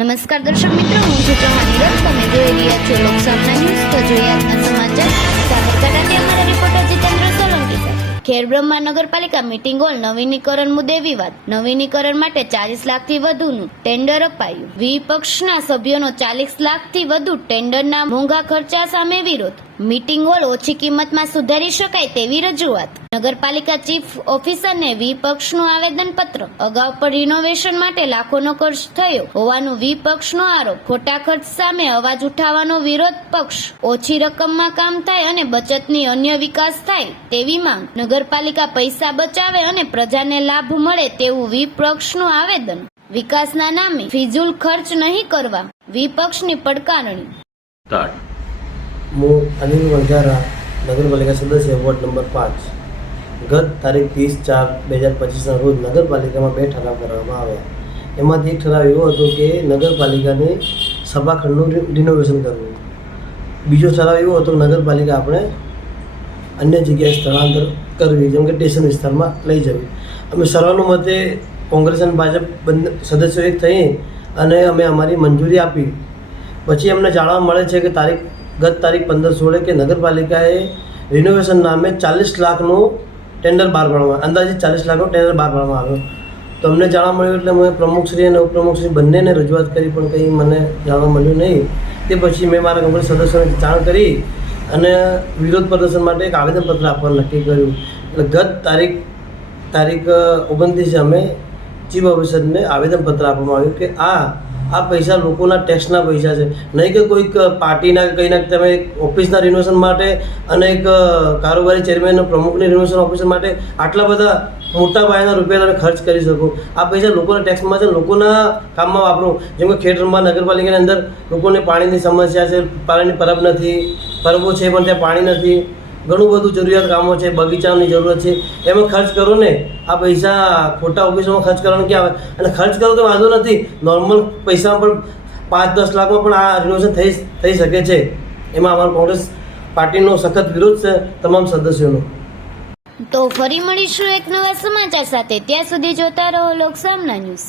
નમસ્કાર દર્શક મિત્રો, હું છું ચૌહાણ નીરવ. તમે જોઈ રહ્યા છો લોકસામના ન્યૂઝ. તો જોઈએ આજના સમાચાર. સાબરકાંઠાથી અમારા રિપોર્ટર જીતેન્દ્ર સોલંકી સાથે. ખેડબ્રહ્મા નગરપાલિકા મીટિંગ હોલ નવીનીકરણ મુદ્દે વિવાદ. નવીનીકરણ માટે 40 લાખથી વધુનું ટેન્ડર અપાયું. વિપક્ષના સભ્યોનો 40 લાખથી વધુ ટેન્ડરના મોંઘા ખર્ચા સામે વિરોધ. મીટિંગ હોલ ઓછી કિંમતમાં સુધારી શકાય તેવી રજૂઆત. નગરપાલિકા ચીફ ઓફિસરને વિપક્ષનું આવેદનપત્ર. અગાઉ પણ રિનોવેશન માટે લાખોનો ખર્ચ થયો હોવાનું વિપક્ષનો આરોપ. ખોટા ખર્ચ સામે અવાજ ઉઠાવવાનો વિરોધ પક્ષ. ઓછી રકમમાં કામ થાય અને બચતની અન્ય વિકાસ થાય તેવી માંગ. નગરપાલિકા પૈસા બચાવે અને પ્રજાને લાભ મળે તેવું વિપક્ષનું આવેદન. વિકાસના નામે ફિઝુલ ખર્ચ નહીં કરવા વિપક્ષની પડકારણી. હું અનિલ વંજારા, નગરપાલિકા સદસ્ય, વોર્ડ નંબર 5. ગત તારીખ 30/4/2025ના રોજ નગરપાલિકામાં 2 ઠરાવ કરવામાં આવ્યા. એમાંથી એક ઠરાવ એવો હતો કે નગરપાલિકાને સભાખંડનું રિનોવેશન કરવું. બીજો ઠરાવ એવો હતો નગરપાલિકા આપણે અન્ય જગ્યાએ સ્થળાંતર કરવી, જેમ કે સ્ટેશન વિસ્તારમાં લઈ જવી. અમે સર્વાનુમતે કોંગ્રેસ અને ભાજપ બંને સદસ્યો એક થઈ અને અમે અમારી મંજૂરી આપી. પછી અમને જાણવા મળે છે કે ગત તારીખ 15/16 કે નગરપાલિકાએ રિનોવેશન નામે 40 લાખનું ટેન્ડર બહાર પાડવામાં, અંદાજિત 40 લાખનું ટેન્ડર બહાર પાડવામાં આવ્યું. તો અમને જાણવા મળ્યું એટલે મેં પ્રમુખશ્રી અને ઉપપ્રમુખશ્રી બંનેને રજૂઆત કરી, પણ કંઈ મને જાણવા મળ્યું નહીં. તે પછી મેં મારા કોંગ્રેસ સદસ્યોને જાણ કરી અને વિરોધ પ્રદર્શન માટે એક આવેદનપત્ર આપવાનું નક્કી કર્યું. એટલે ગત તારીખ 29 અમે ચીફ ઓફિસરને આવેદનપત્ર આપવામાં આવ્યું કે આ પૈસા લોકોના ટેક્સના પૈસા છે, નહીં કે કોઈક પાર્ટીના કંઈના તમે ઓફિસના રિનોવેશન માટે અને એક કારોબારી ચેરમેન પ્રમુખની રિનોવેશન ઓફિસ માટે આટલા બધા મોટા પાયાના રૂપિયા તમે ખર્ચ કરી શકો. આ પૈસા લોકોના ટેક્સમાં છે, લોકોના કામમાં વાપરો. જેમ કે ખેડબ્રહ્મા નગરપાલિકાની અંદર લોકોને પાણીની સમસ્યા છે, પાણીની પરબ નથી, પરબો છે પણ ત્યાં પાણી નથી, ઘણું બધું જરૂરિયાત કામો છે, બગીચાની જરૂરત છે, એમાં ખર્ચ કરો ને. આ પૈસા ખોટા ઓફિસોમાં ખર્ચ કરવાનું ક્યાં આવે? અને ખર્ચ કરો તો વાંધો નથી, નોર્મલ પૈસામાં પણ 5-10 લાખમાં પણ આ રિનોવેશન થઈ શકે છે. એમાં અમારો કોંગ્રેસ પાર્ટીનો સખત વિરોધ છે તમામ સદસ્યોનો. તો ફરી મળીશું એક નવા સમાચાર સાથે. ત્યાં સુધી જોતા રહો લોકસામના ન્યૂઝ.